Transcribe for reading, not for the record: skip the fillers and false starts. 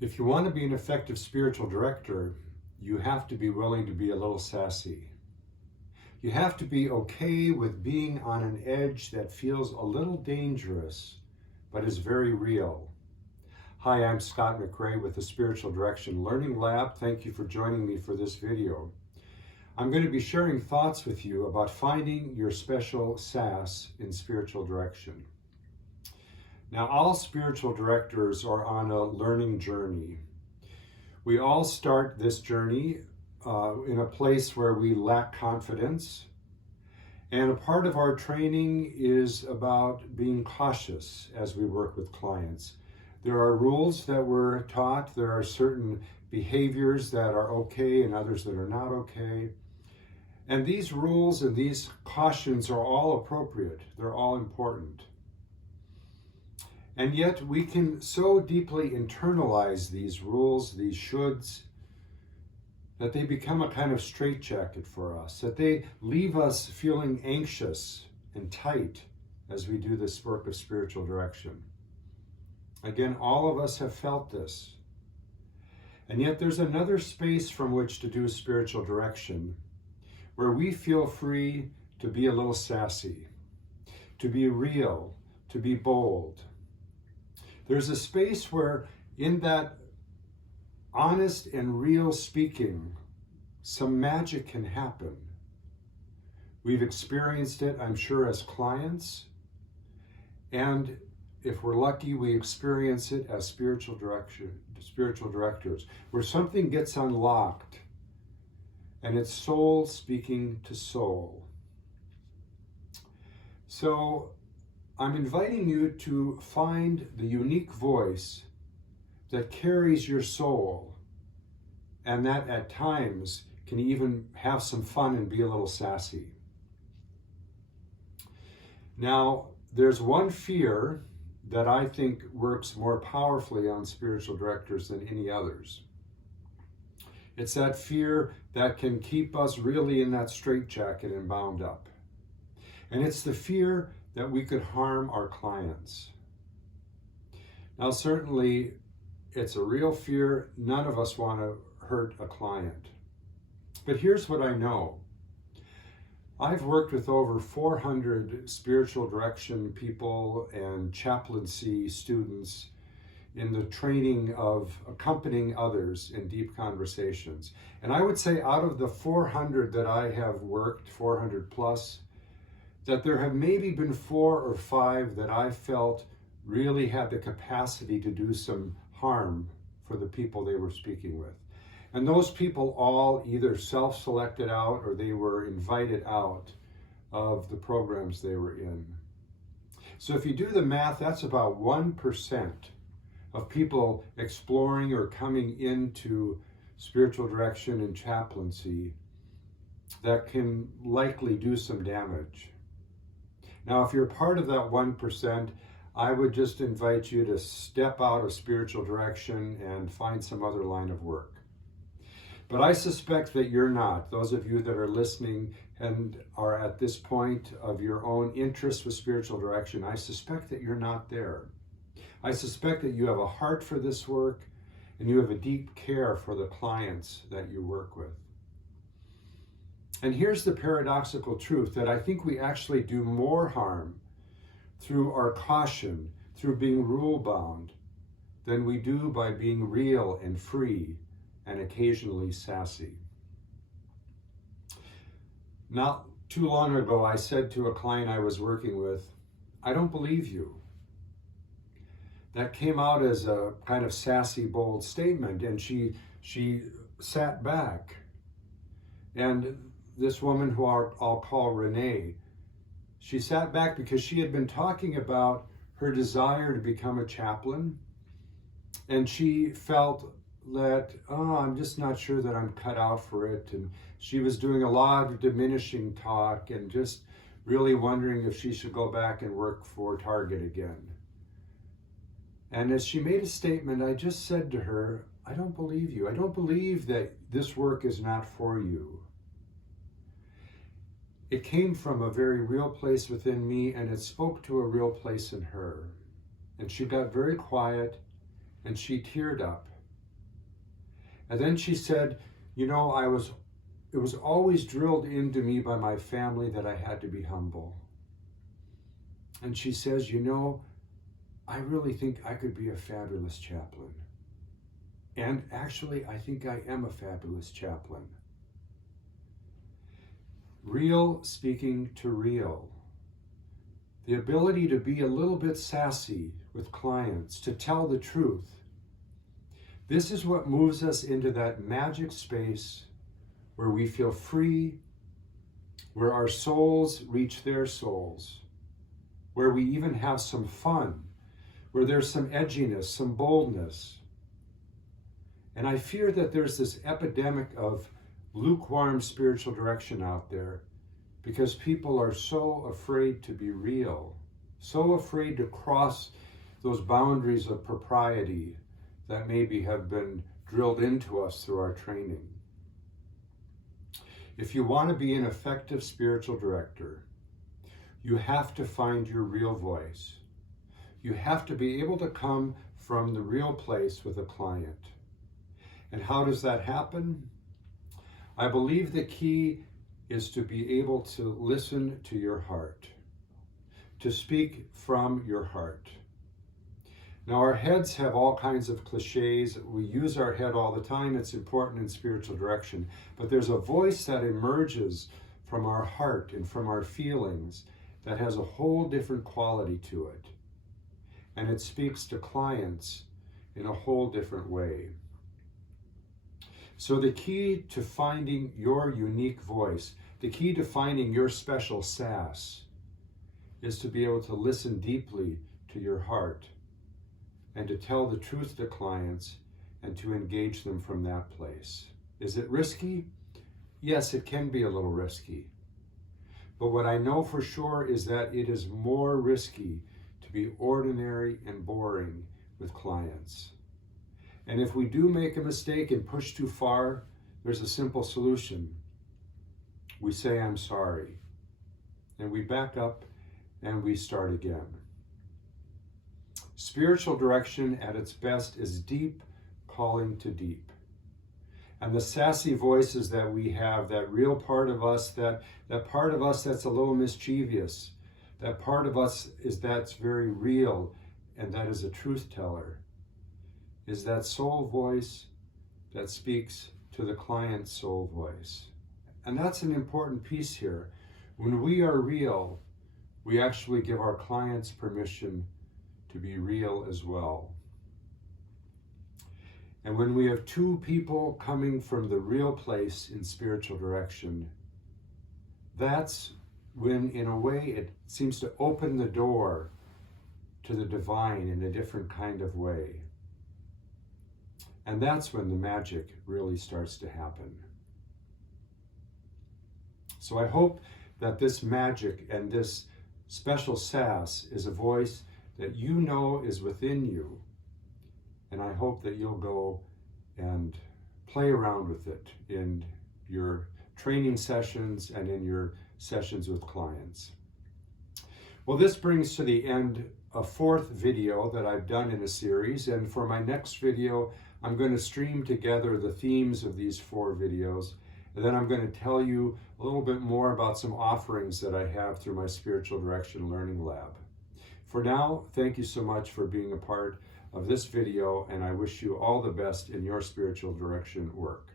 If you want to be an effective spiritual director, you have to be willing to be a little sassy. You have to be okay with being on an edge that feels a little dangerous, but is very real. Hi, I'm Scott McRae with the Spiritual Direction Learning Lab. Thank you for joining me for this video. I'm going to be sharing thoughts with you about finding your special sass in spiritual direction. Now, all spiritual directors are on a learning journey. We all start this journey in a place where we lack confidence. And a part of our training is about being cautious as we work with clients. There are rules that we're taught. There are certain behaviors that are okay and others that are not okay. And these rules and these cautions are all appropriate. They're all important. And yet we can so deeply internalize these rules, these shoulds, that they become a kind of straitjacket for us, that they leave us feeling anxious and tight as we do this work of spiritual direction. Again, all of us have felt this. And yet there's another space from which to do spiritual direction, where we feel free to be a little sassy, to be real, to be bold. There's a space where in that honest and real speaking, some magic can happen. We've experienced it, I'm sure, as clients. And if we're lucky, we experience it as spiritual directors, where something gets unlocked and it's soul speaking to soul. So I'm inviting you to find the unique voice that carries your soul, and that at times can even have some fun and be a little sassy. Now, there's one fear that I think works more powerfully on spiritual directors than any others. It's that fear that can keep us really in that straitjacket and bound up. And it's the fear that we could harm our clients. Now, certainly, it's a real fear. None of us want to hurt a client. But here's what I know. I've worked with over 400 spiritual direction people and chaplaincy students in the training of accompanying others in deep conversations. And I would say out of the 400 that I have worked, 400 plus, that there have maybe been 4 or 5 that I felt really had the capacity to do some harm for the people they were speaking with. And those people all either self-selected out or they were invited out of the programs they were in. So if you do the math, that's about 1% of people exploring or coming into spiritual direction and chaplaincy that can likely do some damage. Now, if you're part of that 1%, I would just invite you to step out of spiritual direction and find some other line of work. But I suspect that you're not. Those of you that are listening and are at this point of your own interest with spiritual direction, I suspect that you're not there. I suspect that you have a heart for this work and you have a deep care for the clients that you work with. And here's the paradoxical truth, that I think we actually do more harm through our caution, through being rule-bound, than we do by being real and free and occasionally sassy. Not too long ago, I said to a client I was working with, "I don't believe you." That came out as a kind of sassy, bold statement, and she sat back. And this woman, who I'll call Renee, she sat back because she had been talking about her desire to become a chaplain, and she felt that, I'm just not sure that I'm cut out for it. And she was doing a lot of diminishing talk and just really wondering if she should go back and work for Target again. And as she made a statement, I just said to her, "I don't believe you. I don't believe that this work is not for you." It came from a very real place within me, and it spoke to a real place in her. And she got very quiet, and she teared up. And then she said, you know, it was always drilled into me by my family that I had to be humble. And she says, you know, I really think I could be a fabulous chaplain. And actually, I think I am a fabulous chaplain. Real speaking to real. The ability to be a little bit sassy with clients, to tell the truth. This is what moves us into that magic space where we feel free, where our souls reach their souls, where we even have some fun, where there's some edginess, some boldness. And I fear that there's this epidemic of lukewarm spiritual direction out there because people are so afraid to be real, so afraid to cross those boundaries of propriety that maybe have been drilled into us through our training. If you want to be an effective spiritual director, you have to find your real voice. You have to be able to come from the real place with a client. And how does that happen? I believe the key is to be able to listen to your heart, to speak from your heart. Now, our heads have all kinds of cliches. We use our head all the time. It's important in spiritual direction. But there's a voice that emerges from our heart and from our feelings that has a whole different quality to it. And it speaks to clients in a whole different way. So the key to finding your unique voice, the key to finding your special sass, is to be able to listen deeply to your heart and to tell the truth to clients and to engage them from that place. Is it risky? Yes, it can be a little risky. But what I know for sure is that it is more risky to be ordinary and boring with clients. And if we do make a mistake and push too far, there's a simple solution. We say, I'm sorry. And we back up and we start again. Spiritual direction at its best is deep calling to deep. And the sassy voices that we have, that real part of us, that part of us that's a little mischievous, that part of us that's very real and that is a truth teller, is that soul voice that speaks to the client's soul voice. And that's an important piece here. When we are real, we actually give our clients permission to be real as well. And when we have two people coming from the real place in spiritual direction, that's when, in a way, it seems to open the door to the divine in a different kind of way. And that's when the magic really starts to happen. So I hope that this magic and this special sass is a voice that you know is within you. And I hope that you'll go and play around with it in your training sessions and in your sessions with clients. Well, this brings to the end a fourth video that I've done in a series. And for my next video, I'm going to stream together the themes of these 4 videos. And then I'm going to tell you a little bit more about some offerings that I have through my Spiritual Direction Learning Lab. For now, thank you so much for being a part of this video, and I wish you all the best in your spiritual direction work.